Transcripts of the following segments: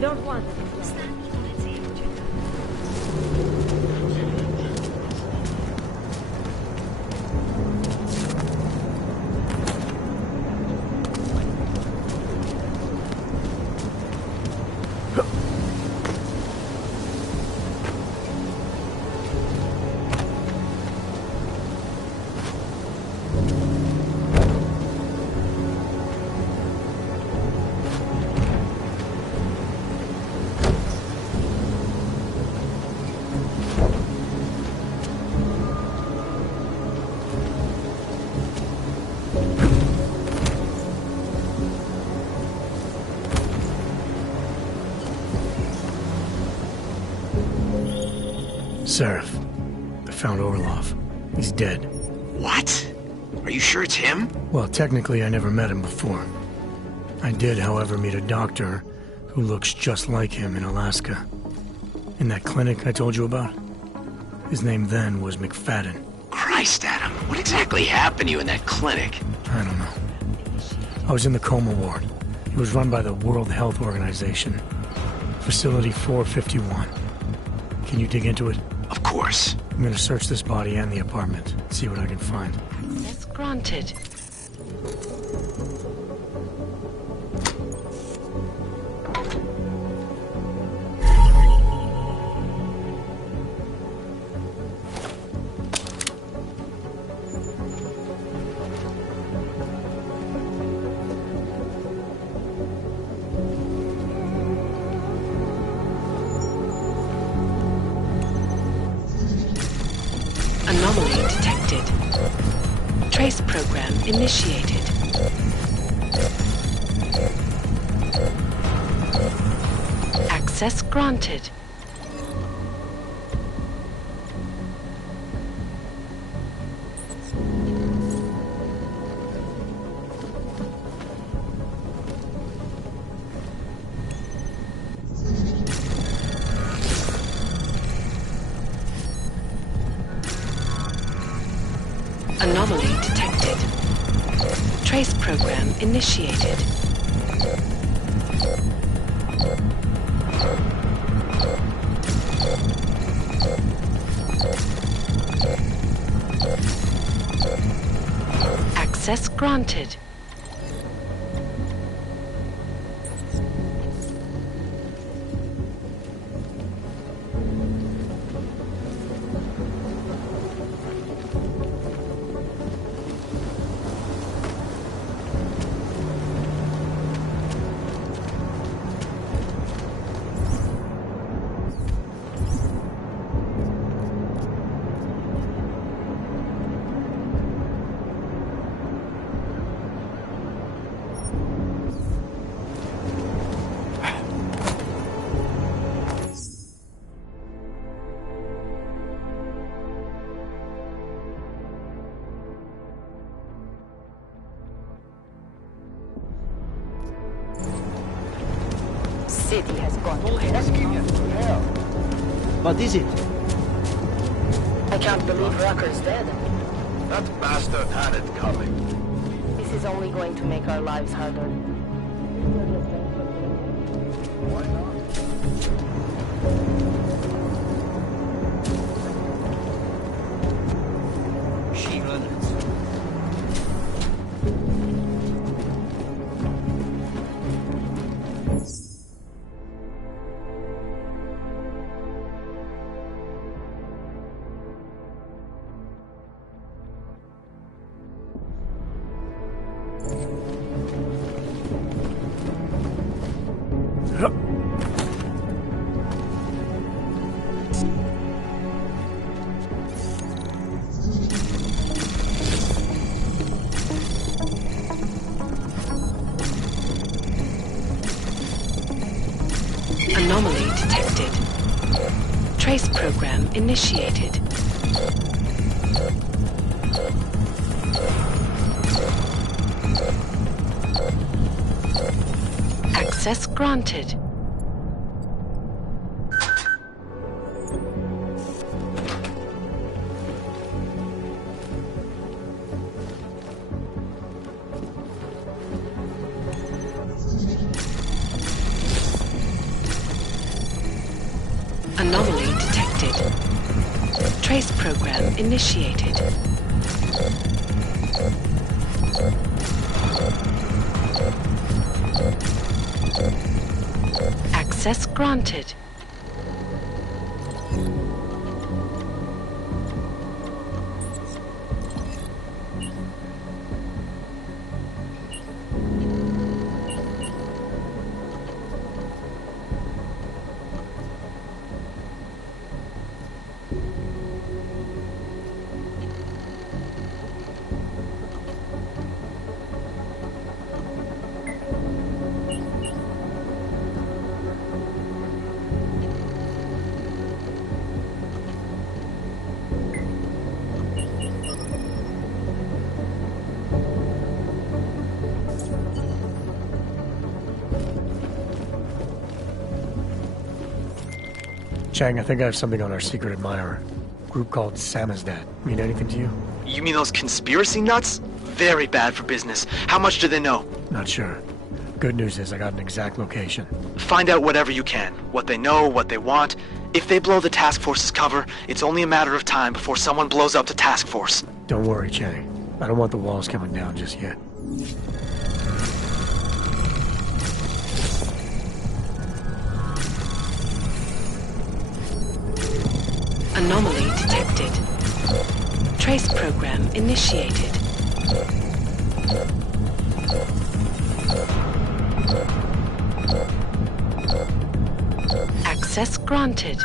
don't want it. Seraph, I found Orlov. He's dead. What? Are you sure it's him? Well, technically I never met him before. I did, however, meet a doctor who looks just like him in Alaska. In that clinic I told you about? His name then was McFadden. Christ, Adam, what exactly happened to you in that clinic? I don't know. I was in the coma ward. It was run by the World Health Organization. Facility 451. Can you dig into it? Of course. I'm gonna search this body and the apartment, see what I can find. Access granted. Anomaly detected. Trace program initiated. Access granted. Anomaly detected. Trace program initiated. Access granted. City has gone to hell. What is it? I can't believe Rucker's dead. That bastard had it coming. This is only going to make our lives harder. Why not? Machine runners. Anomaly detected. Trace program initiated. Access granted. program initiated. Access granted. Chang, I think I have something on our secret admirer. Group called Samizdat. Mean anything to you? You mean those conspiracy nuts? Very bad for business. How much do they know? Not sure. Good news is I got an exact location. Find out whatever you can. What they know, what they want. If they blow the task force's cover, it's only a matter of time before someone blows up the task force. Don't worry, Chang. I don't want the walls coming down just yet. Anomaly detected. Trace program initiated. Access granted.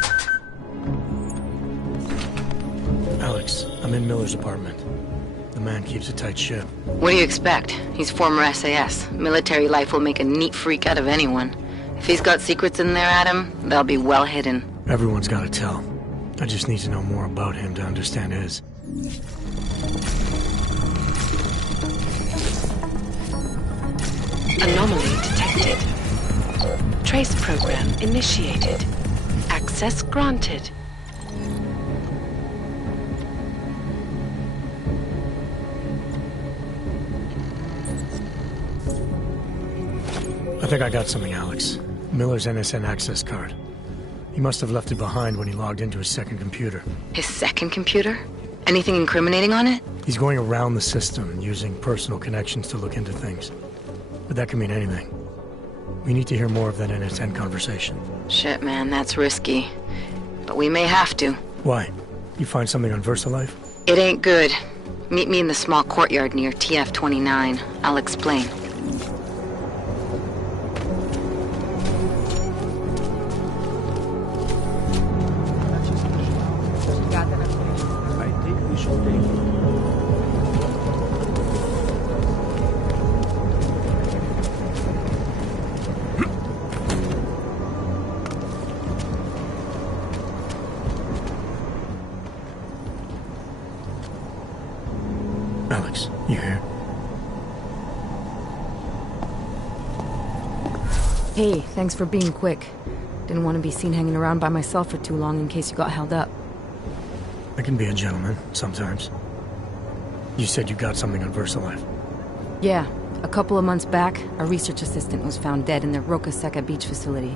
Alex, I'm in Miller's apartment. The man keeps a tight ship. What do you expect? He's former SAS. Military life will make a neat freak out of anyone. If he's got secrets in there, Adam, they'll be well hidden. Everyone's got to tell. I just need to know more about him to understand his. Anomaly detected. Trace program initiated. Access granted. I think I got something, Alex. Miller's NSN access card. He must have left it behind when he logged into his second computer. His second computer? Anything incriminating on it? He's going around the system, using personal connections to look into things. But that can mean anything. We need to hear more of that NSN conversation. Shit, man, that's risky. But we may have to. Why? You find something on VersaLife? It ain't good. Meet me in the small courtyard near TF-29. I'll explain. I think we should take it. Alex, you here? Hey, thanks for being quick. Didn't want to be seen hanging around by myself for too long in case you got held up. I can be a gentleman, sometimes. You said you got something on VersaLife. Yeah, a couple of months back, a research assistant was found dead in the Roca Seca beach facility.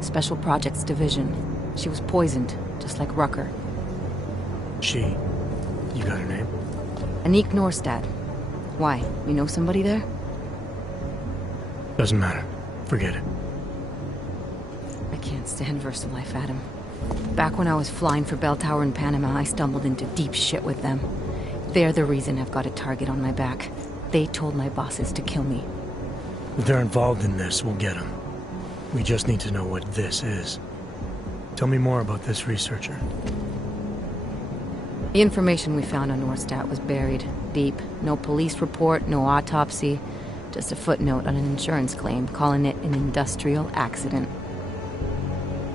Special Projects Division. She was poisoned, just like Rucker. She? You got her name? Anik Norstad. Why? You know somebody there? Doesn't matter. Forget it. I can't stand VersaLife, Adam. Back when I was flying for Bell Tower in Panama, I stumbled into deep shit with them. They're the reason I've got a target on my back. They told my bosses to kill me. If they're involved in this, we'll get them. We just need to know what this is. Tell me more about this researcher. The information we found on Norstad was buried deep. No police report, no autopsy. Just a footnote on an insurance claim, calling it an industrial accident.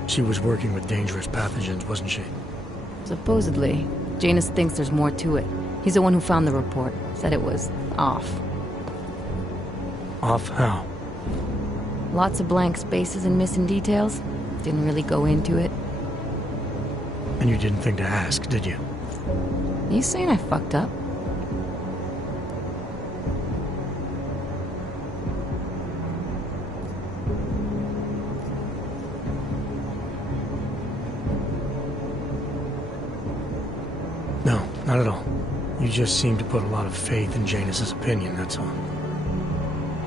She was working with dangerous pathogens, wasn't she? Supposedly. Janus thinks there's more to it. He's the one who found the report. Said it was off. Off how? Lots of blank spaces and missing details. Didn't really go into it. And you didn't think to ask, did you? You saying I fucked up? Not at all. You just seem to put a lot of faith in Janus's opinion, that's all.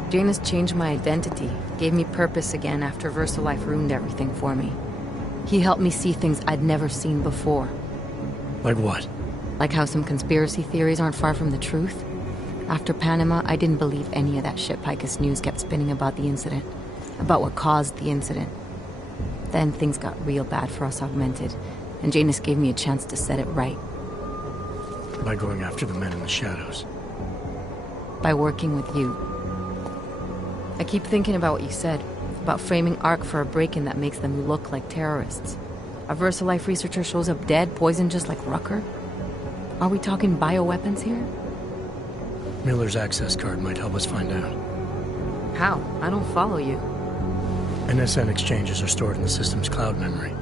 Janus changed my identity, gave me purpose again after VersaLife ruined everything for me. He helped me see things I'd never seen before. Like what? Like how some conspiracy theories aren't far from the truth. After Panama, I didn't believe any of that shit Picus News kept spinning about the incident. About what caused the incident. Then things got real bad for us Augmented, and Janus gave me a chance to set it right. By going after the men in the shadows. By working with you. I keep thinking about what you said, about framing ARC for a break-in that makes them look like terrorists. A VersaLife researcher shows up dead, poisoned just like Rucker? Are we talking bioweapons here? Miller's access card might help us find out. How? I don't follow you. NSN exchanges are stored in the system's cloud memory.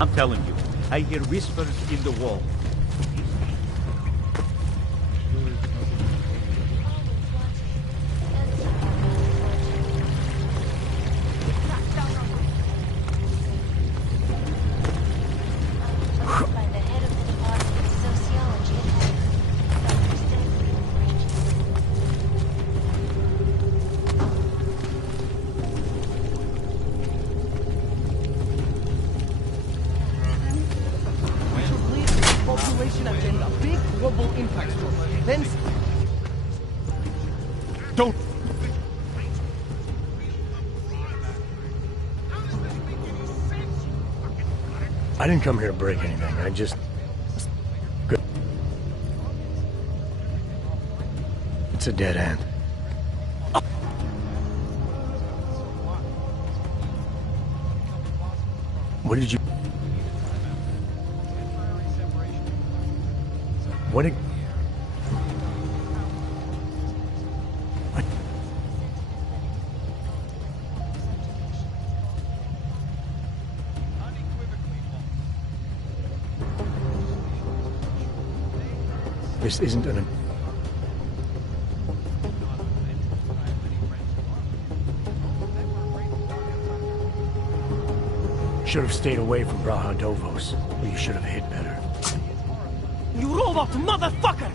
I'm telling you, I hear whispers in the wall. Don't! I didn't come here to break anything, I just... Good. It's a dead end. What did you... What did... This isn't an... Should have stayed away from Braha Dovos, or you should have hid better. You robot motherfucker!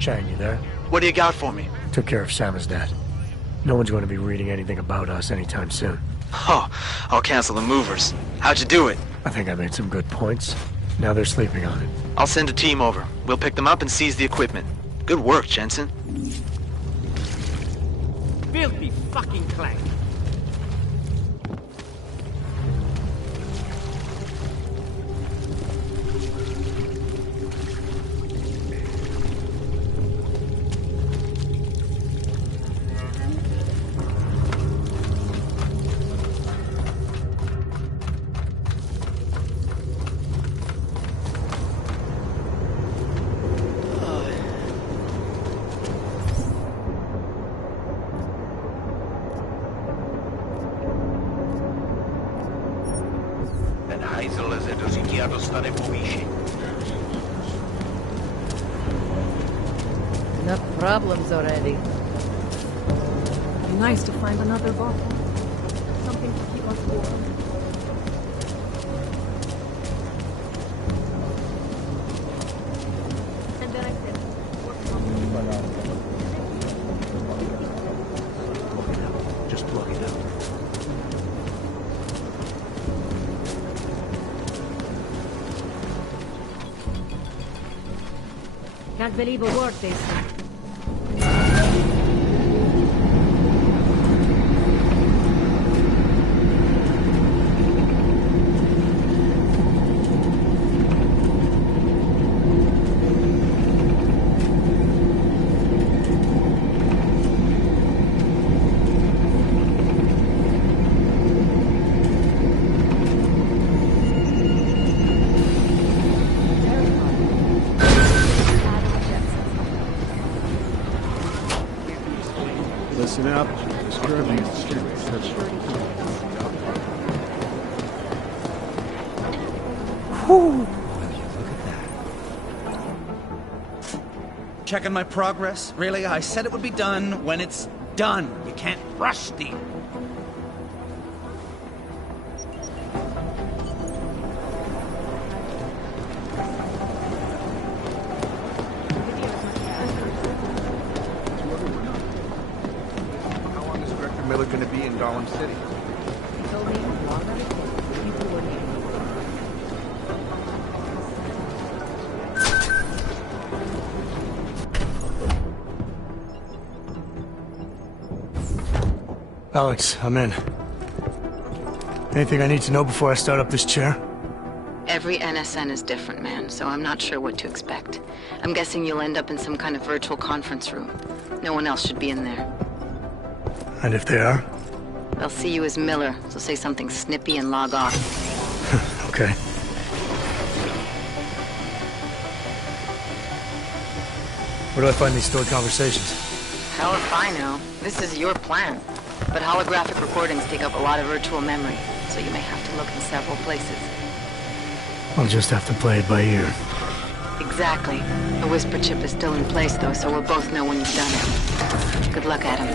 Chang, you there? What do you got for me? Took care of Samizdat. No one's going to be reading anything about us anytime soon. Oh, I'll cancel the movers. How'd you do it? I think I made some good points. Now they're sleeping on it. I'll send a team over. We'll pick them up and seize the equipment. Good work, Jensen. Filthy fucking clank. ja dostanę povýšení. Enough problems already. Nice to find another bottle. Something to keep us warm. And then I said, Just plug it out. Can't believe a word they say. Listen up. This curving is Checking my progress? Really? I said it would be done when it's done. You can't rush the... How long is Director Miller going to be in Gotham City? He told me longer than people would need. Alex, I'm in. Anything I need to know before I start up this chair? Every NSN is different, man, so I'm not sure what to expect. I'm guessing you'll end up in some kind of virtual conference room. No one else should be in there. And if they are? They'll see you as Miller, so say something snippy and log off. Okay. Where do I find these stored conversations? Hell if I know. This is your plan. But holographic recordings take up a lot of virtual memory, so you may have to look in several places. I'll just have to play it by ear. Exactly. The whisper chip is still in place, though, so we'll both know when you've done it. Good luck, Adam.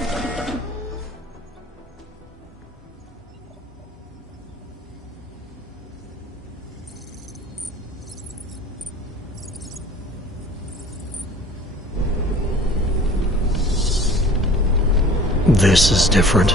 This is different.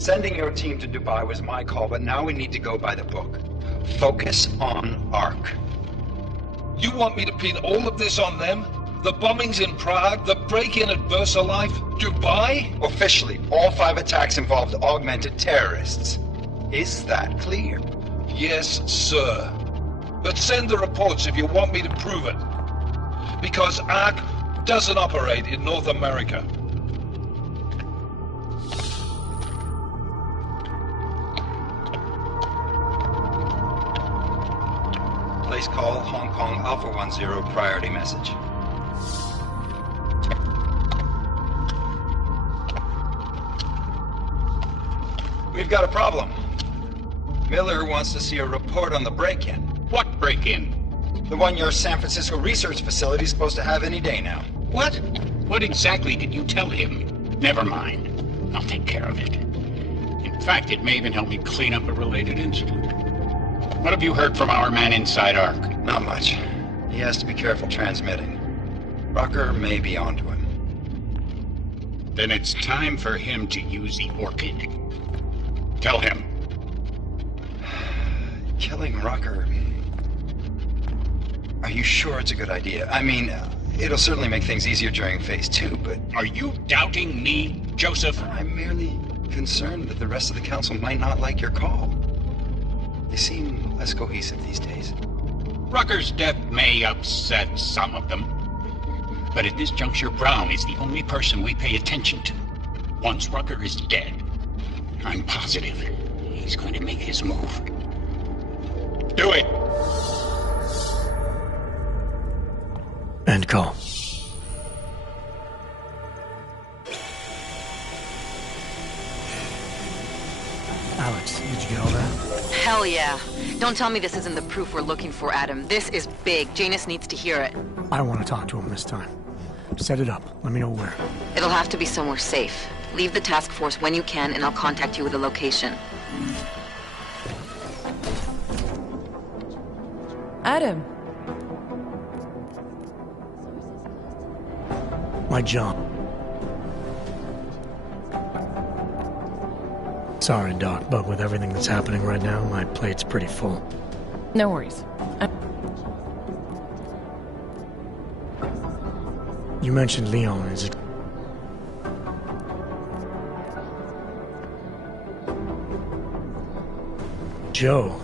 Sending your team to Dubai was my call, but now we need to go by the book. Focus on ARC. You want me to pin all of this on them? The bombings in Prague, the break-in at VersaLife, Dubai? Officially, all 5 attacks involved augmented terrorists. Is that clear? Yes, sir. But send the reports if you want me to prove it. Because ARC doesn't operate in North America. Place call Hong Kong Alpha 10 priority message. We've got a problem. Miller wants to see a report on the break-in. What break-in? The one your San Francisco research facility is supposed to have any day now. What? What exactly did you tell him? Never mind. I'll take care of it. In fact, it may even help me clean up a related incident. What have you heard from our man inside ARC? Not much. He has to be careful transmitting. Rucker may be onto him. Then it's time for him to use the Orchid. Tell him. Killing Rucker... Are you sure it's a good idea? I mean, it'll certainly make things easier during Phase 2, but... Are you doubting me, Joseph? I'm merely concerned that the rest of the Council might not like your call. They seem less cohesive these days. Rucker's death may upset some of them. But at this juncture, Brown is the only person we pay attention to. Once Rucker is dead, I'm positive he's going to make his move. Do it! End call. Alex, did you get all that? Hell yeah. Don't tell me this isn't the proof we're looking for, Adam. This is big. Janus needs to hear it. I want to talk to him this time. Set it up. Let me know where. It'll have to be somewhere safe. Leave the task force when you can, and I'll contact you with a location. Adam. My job. Sorry, Doc, but with everything that's happening right now, my plate's pretty full. No worries. You mentioned Leon. Is it... Joe.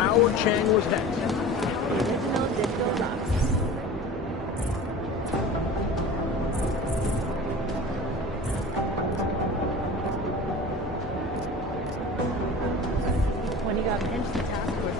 Our Chang was next. When you got pinched, the task force.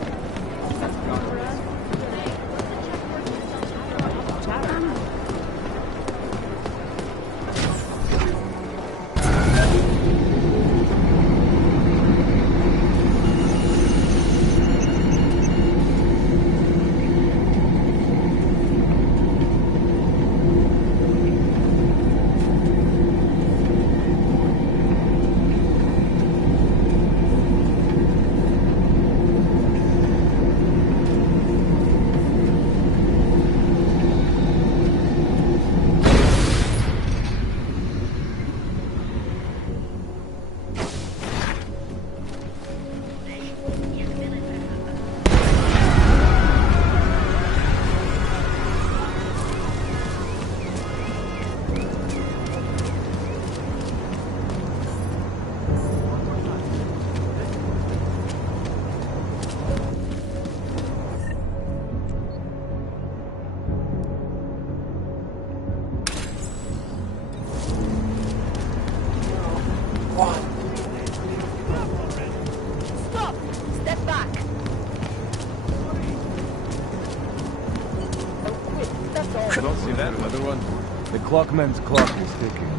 Clockman's clock is ticking.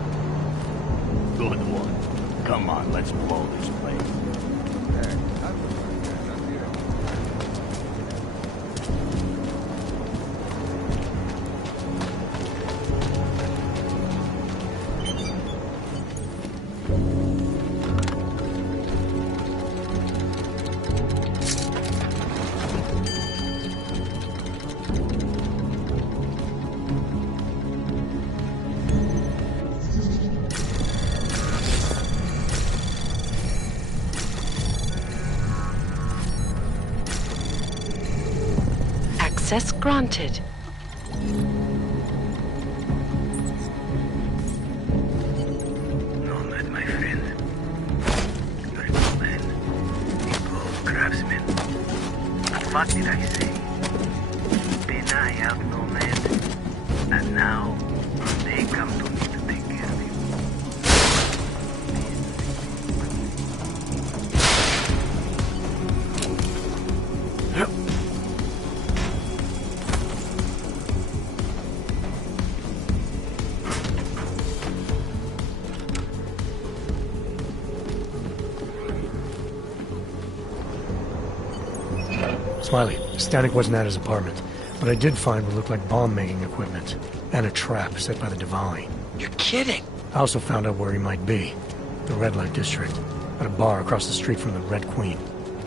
Good one. Come on, let's blow this place. Access granted. Nomad, my friend. You're no man. Equal craftsman. But what did I say? Then I have no man. And now, they come to me to take care of you. Smiley, Stanek wasn't at his apartment, but I did find what looked like bomb-making equipment, and a trap set by the Diwali. You're kidding! I also found out where he might be. The Red Light District, at a bar across the street from the Red Queen.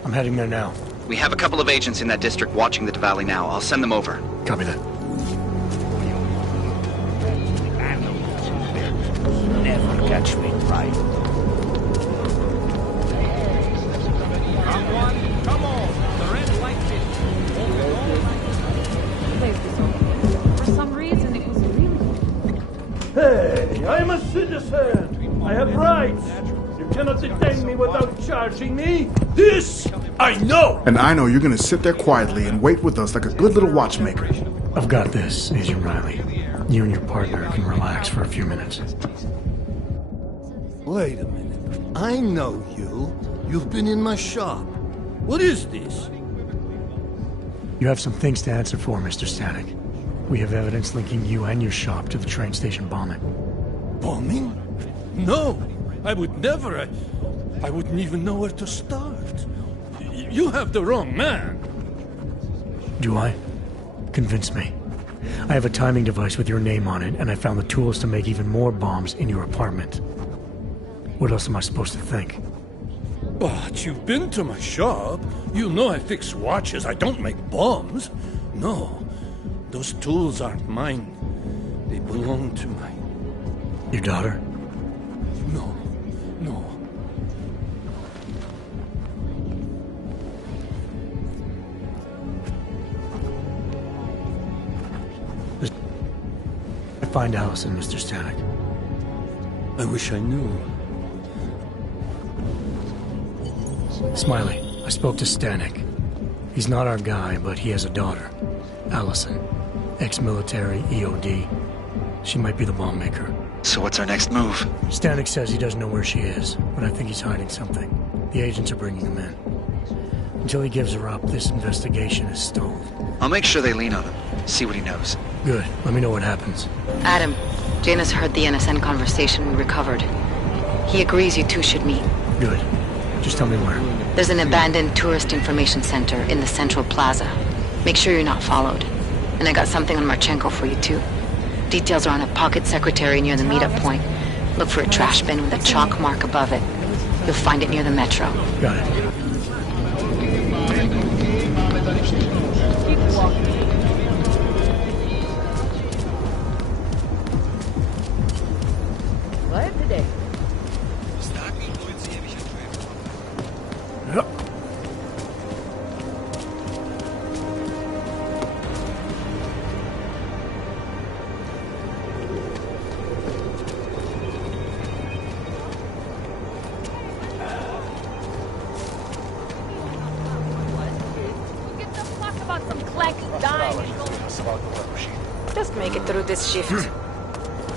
I'm heading there now. We have a couple of agents in that district watching the Diwali now. I'll send them over. Copy that. Never catch me, right? Come on! The red light For some reason, it was really... Hey, I'm a citizen. I have rights. You cannot detain me without charging me. This I know. And I know you're gonna sit there quietly and wait with us like a good little watchmaker. I've got this, Agent Riley. You and your partner can relax for a few minutes. Wait a minute. I know you. You've been in my shop. What is this? You have some things to answer for, Mr. Stanek. We have evidence linking you and your shop to the train station bombing. Bombing? No, I would never. I wouldn't even know where to start. You have the wrong man. Do I? Convince me. I have a timing device with your name on it, and I found the tools to make even more bombs in your apartment. What else am I supposed to think? But you've been to my shop. You know I fix watches. I don't make bombs. No, those tools aren't mine. They belong to my... Your daughter? No, no. Find Allison, Mr. Stanek. I wish I knew. Smiley, I spoke to Stanek. He's not our guy, but he has a daughter. Allison. Ex-military, EOD. She might be the bomb maker. So what's our next move? Stanek says he doesn't know where she is, but I think he's hiding something. The agents are bringing him in. Until he gives her up, this investigation is stalled. I'll make sure they lean on him. See what he knows. Good. Let me know what happens. Adam, Janus heard the NSN conversation we recovered. He agrees you two should meet. Good. Just tell me where. There's an abandoned tourist information center in the central plaza. Make sure you're not followed. And I got something on Marchenko for you too. Details are on a pocket secretary near the meetup point. Look for a trash bin with a chalk mark above it. You'll find it near the metro. Got it. Keep walking. What today? Just make it through this shift.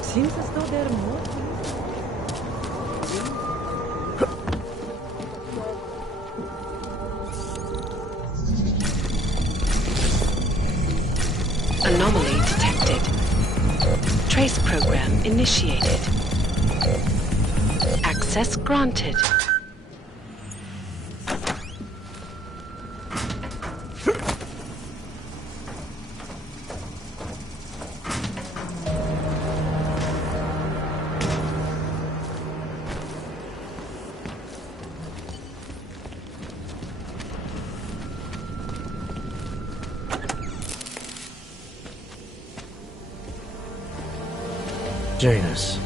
Seems as though there are more. Anomaly detected. Trace program initiated. Access granted. Janus,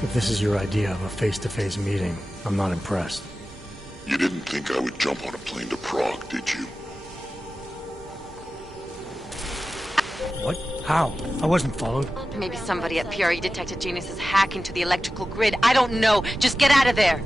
if this is your idea of a face-to-face meeting, I'm not impressed. You didn't think I would jump on a plane to Prague, did you? What? How? I wasn't followed. Maybe somebody at PRE detected Janus's hack into the electrical grid. I don't know. Just get out of there.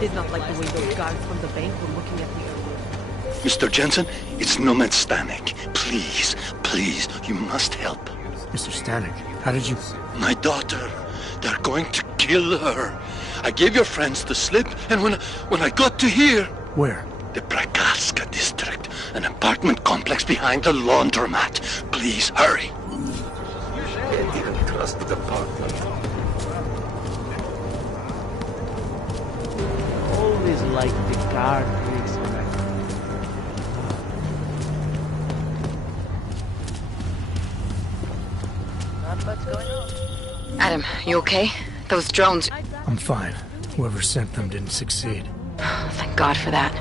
Did not like the way those guards from the bank were looking at me earlier. Mr. Jensen, it's Nomad Stanek. Please, please, you must help. Mr. Stanek, how did you... My daughter. They're going to kill her. I gave your friends the slip, and when I got to here... Where? The Prakaska district. An apartment complex behind the laundromat. Please, hurry. I didn't trust the partner. Always like the guard breaks back. Not much going on. Adam, you okay? Those drones... I'm fine. Whoever sent them didn't succeed. Thank God for that.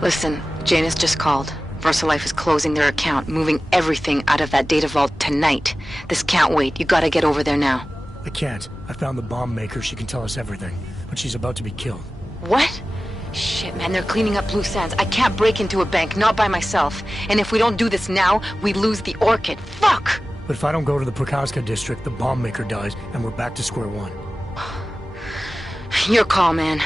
Listen, Janus just called. VersaLife is closing their account, moving everything out of that data vault tonight. This can't wait. You gotta get over there now. I can't. I found the bomb maker. She can tell us everything. But she's about to be killed. What? Shit, man, they're cleaning up loose ends. I can't break into a bank, not by myself. And if we don't do this now, we lose the Orchid. Fuck! But if I don't go to the Prakaska district, the bomb maker dies, and we're back to square one. Your call, man.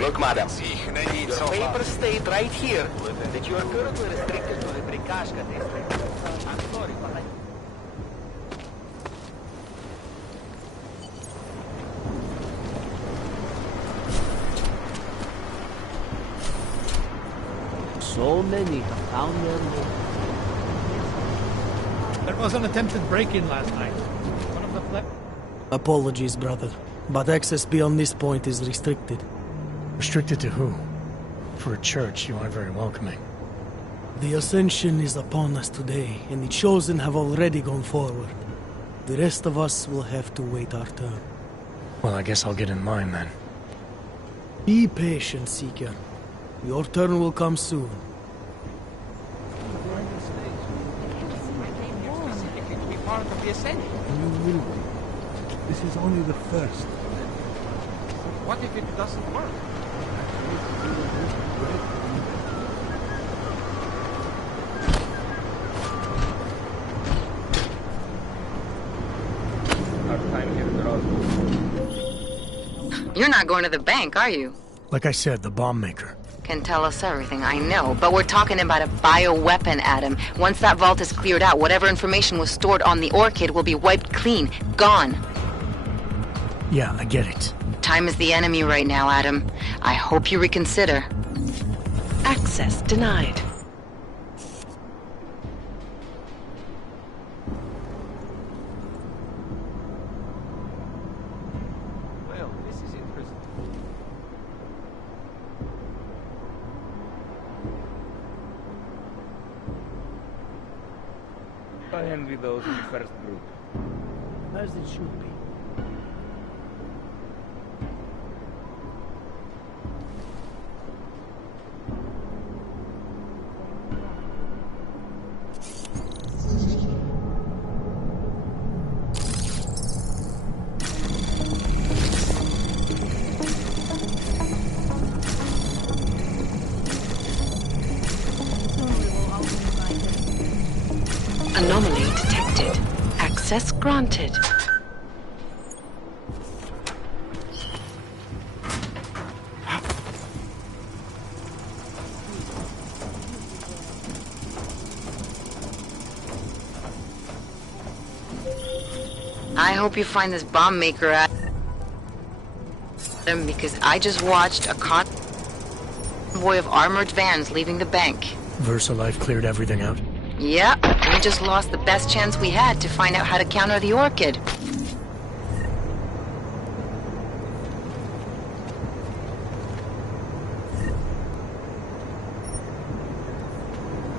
Look, madam, your papers state right here that you are currently restricted to the Brikashka district. I'm sorry, but I... So many have found their home. There was an attempted break-in last night. One of the flip... Apologies, brother, but access beyond this point is restricted. Restricted to who? For a church, you are very welcoming. The ascension is upon us today, and the chosen have already gone forward. The rest of us will have to wait our turn. Well, I guess I'll get in line then. Be patient, Seeker. Your turn will come soon. Part of the ascension. You will wait. This is only the first. What if it doesn't work? You're not going to the bank, are you? Like I said, the bomb maker. Can tell us everything, I know, but we're talking about a bioweapon, Adam. Once that vault is cleared out, whatever information was stored on the Orchid will be wiped clean, gone. Yeah, I get it. Time is the enemy right now, Adam. I hope you reconsider. Access denied. Well, this is interesting. I envy those in the first group. As it should be. Anomaly detected. Access granted. I hope you find this bomb maker, Adam, because I just watched a convoy of armored vans leaving the bank. VersaLife cleared everything out. Yeah, we just lost the best chance we had to find out how to counter the Orchid.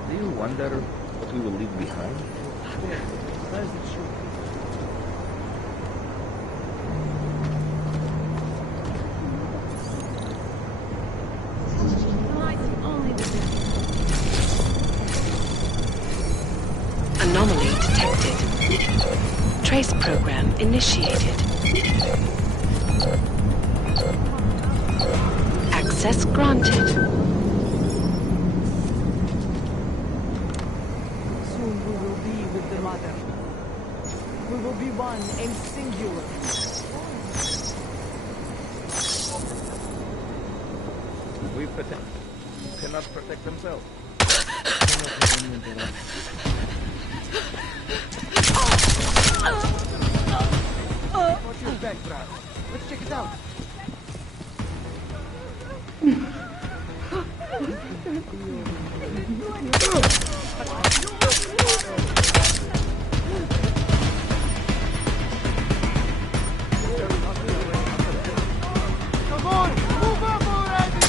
Do you wonder what we will leave behind? As it should be. Anomaly detected. Trace program initiated. Access granted. Soon we will be with the Mother. We will be one and singular. We cannot protect themselves. Watch your back, brother. Let's check it out. Come on, move up already!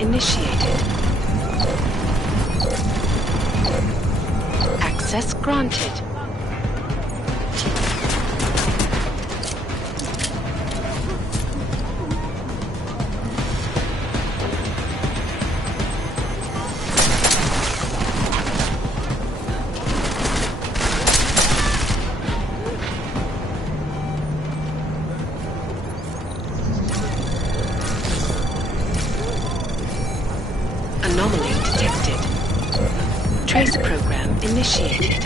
initiated. Access granted. Anomaly detected. Trace program initiated.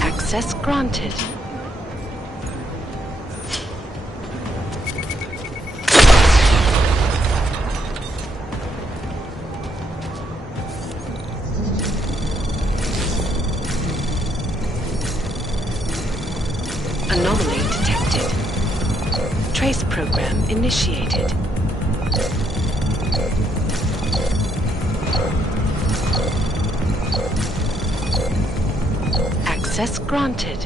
Access granted. Anomaly detected. Trace program initiated. Access granted.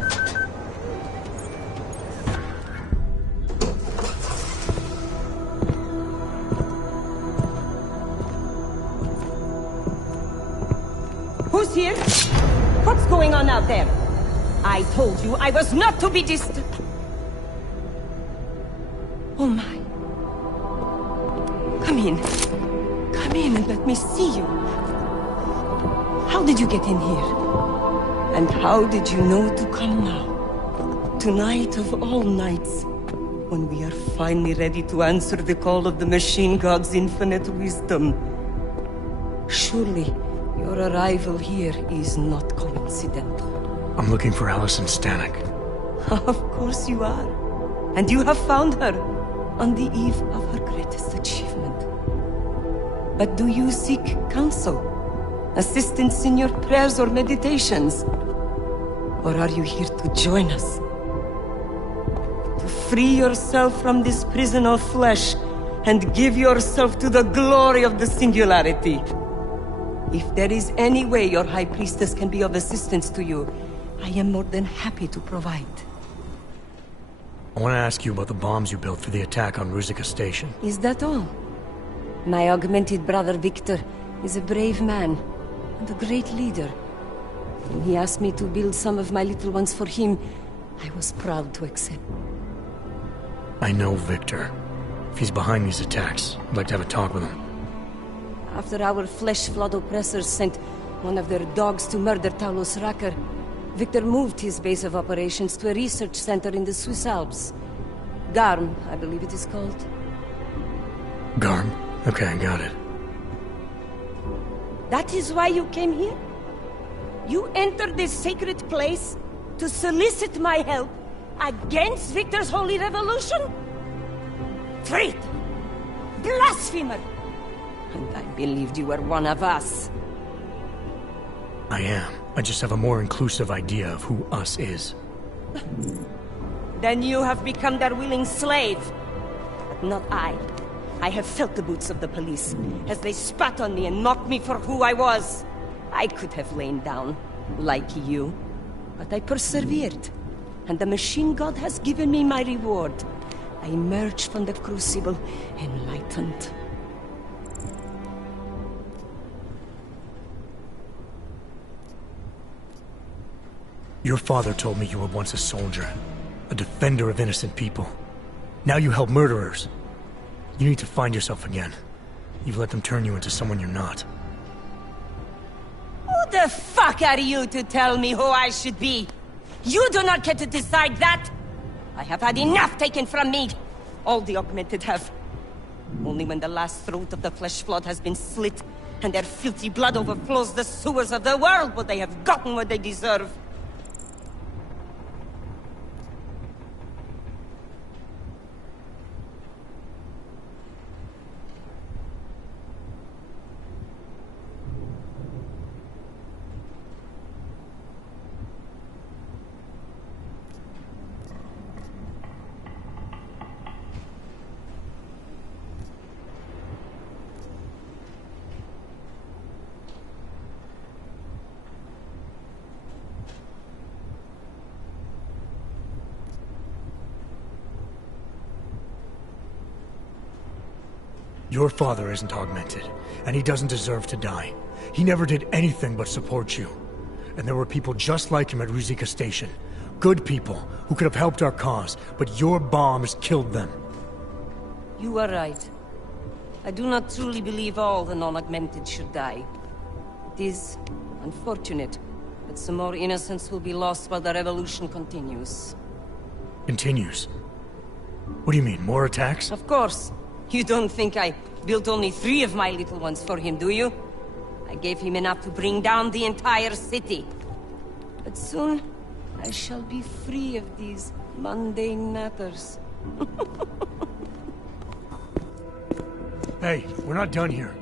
Who's here? What's going on out there? I told you I was not to be distant. Oh my. Come in. Come in and let me see you. How did you get in here? And how did you know to come now? Tonight of all nights, when we are finally ready to answer the call of the Machine God's infinite wisdom. Surely, your arrival here is not coincidental. I'm looking for Allison Stanek. Of course you are. And you have found her on the eve of her greatest achievement. But do you seek counsel? Assistance in your prayers or meditations? Or are you here to join us? To free yourself from this prison of flesh and give yourself to the glory of the singularity. If there is any way your High Priestess can be of assistance to you, I am more than happy to provide. I want to ask you about the bombs you built for the attack on Ruzicka Station. Is that all? My augmented brother Victor is a brave man and a great leader. When he asked me to build some of my little ones for him, I was proud to accept. I know Victor. If he's behind these attacks, I'd like to have a talk with him. After our flesh-flood oppressors sent one of their dogs to murder Talos Racker, Victor moved his base of operations to a research center in the Swiss Alps. Garm, I believe it is called. Garm? Okay, I got it. That is why you came here? You entered this sacred place to solicit my help against Victor's holy revolution? Traitor! Blasphemer! And I believed you were one of us. I am. I just have a more inclusive idea of who us is. Then you have become their willing slave. But not I. I have felt the boots of the police as they spat on me and mocked me for who I was. I could have lain down, like you. But I persevered. And the Machine God has given me my reward. I emerged from the crucible enlightened. Your father told me you were once a soldier, a defender of innocent people. Now you help murderers. You need to find yourself again. You've let them turn you into someone you're not. Who the fuck are you to tell me who I should be? You do not get to decide that! I have had enough taken from me! All the augmented have. Only when the last throat of the flesh flood has been slit, and their filthy blood overflows the sewers of the world, will they have gotten what they deserve. Your father isn't augmented, and he doesn't deserve to die. He never did anything but support you. And there were people just like him at Ruzicka Station. Good people who could have helped our cause, but your bombs killed them. You are right. I do not truly believe all the non-augmented should die. It is unfortunate that some more innocents will be lost while the revolution continues. Continues? What do you mean, more attacks? Of course. You don't think I built only 3 of my little ones for him, do you? I gave him enough to bring down the entire city. But soon, I shall be free of these mundane matters. Hey, we're not done here.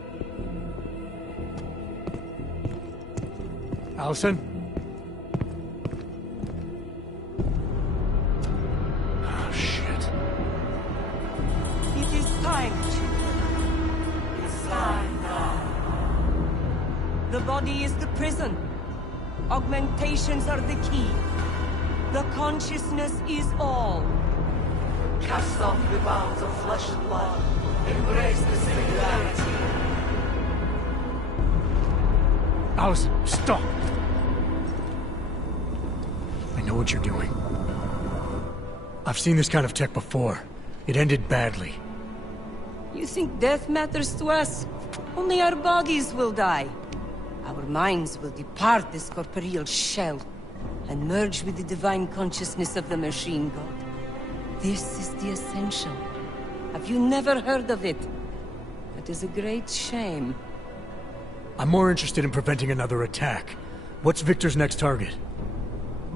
Allison? Oh, shit. It is time, children. It's time now. The body is the prison. Augmentations are the key. The consciousness is all. Cast off the bounds of flesh and blood. Embrace the singularity. Allison, stop! I know what you're doing. I've seen this kind of tech before. It ended badly. You think death matters to us? Only our bodies will die. Our minds will depart this corporeal shell and merge with the divine consciousness of the machine god. This is the essential. Have you never heard of it? It is a great shame. I'm more interested in preventing another attack. What's Victor's next target?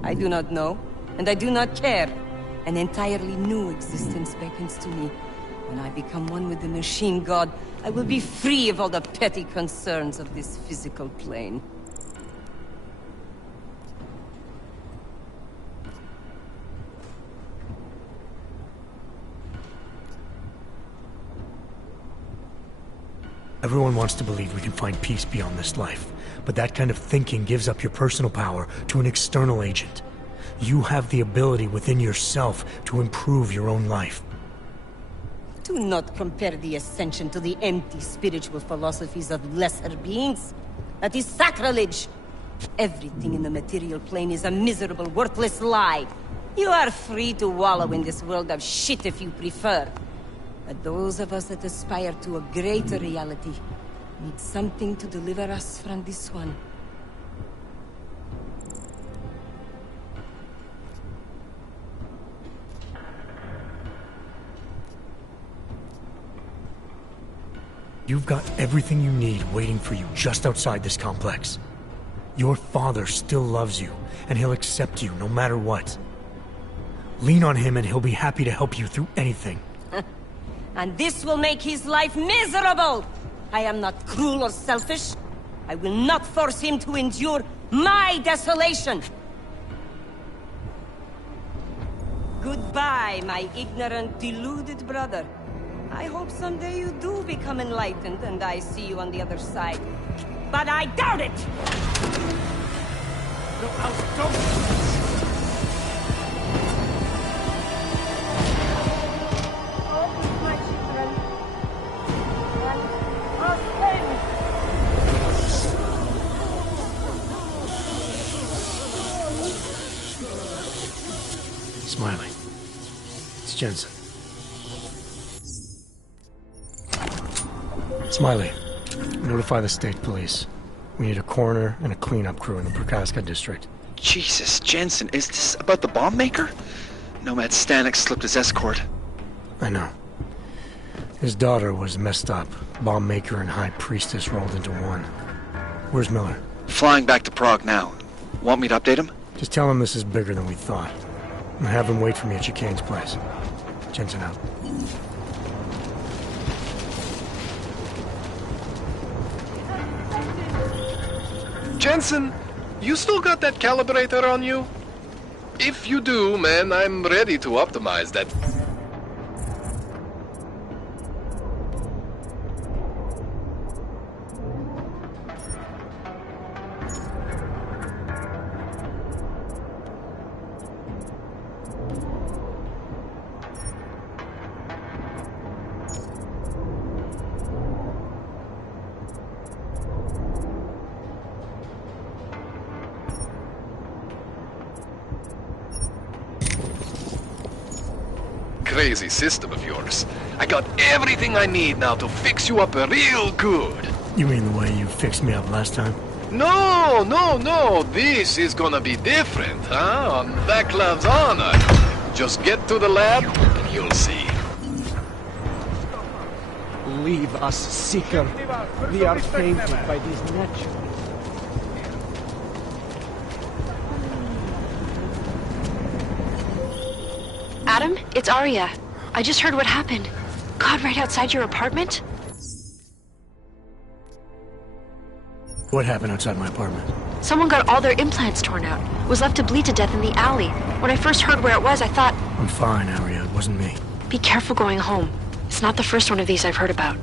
I do not know, and I do not care. An entirely new existence beckons to me. When I become one with the machine god, I will be free of all the petty concerns of this physical plane. Everyone wants to believe we can find peace beyond this life, but that kind of thinking gives up your personal power to an external agent. You have the ability within yourself to improve your own life. Do not compare the Ascension to the empty spiritual philosophies of lesser beings. That is sacrilege. Everything in the material plane is a miserable, worthless lie. You are free to wallow in this world of shit if you prefer. But those of us that aspire to a greater reality need something to deliver us from this one. You've got everything you need waiting for you just outside this complex. Your father still loves you, and he'll accept you no matter what. Lean on him and he'll be happy to help you through anything. And this will make his life miserable! I am not cruel or selfish. I will not force him to endure my desolation! Goodbye, my ignorant, deluded brother. I hope someday you do become enlightened and I see you on the other side. But I doubt it! No, don't! Smiley. It's Jensen. Smiley, notify the state police. We need a coroner and a cleanup crew in the Prokaska district. Jesus, Jensen, is this about the bomb maker? Nomad Stanek slipped his escort. I know. His daughter was messed up. Bomb maker and high priestess rolled into one. Where's Miller? Flying back to Prague now. Want me to update him? Just tell him this is bigger than we thought. And have him wait for me at Chicane's place. Jensen out. Jensen, you still got that calibrator on you? If you do, man, I'm ready to optimize that. crazy system of yours. I got everything I need now to fix you up real good. You mean the way you fixed me up last time? No, no, no. This is gonna be different, huh? On Vaklav's honor. Just get to the lab and you'll see. Leave us, Seeker. We are fainted by these natural. Adam, it's Arya. I just heard what happened. God, right outside your apartment? What happened outside my apartment? Someone got all their implants torn out. Was left to bleed to death in the alley. When I first heard where it was, I thought... I'm fine, Arya. It wasn't me. Be careful going home. It's not the first one of these I've heard about.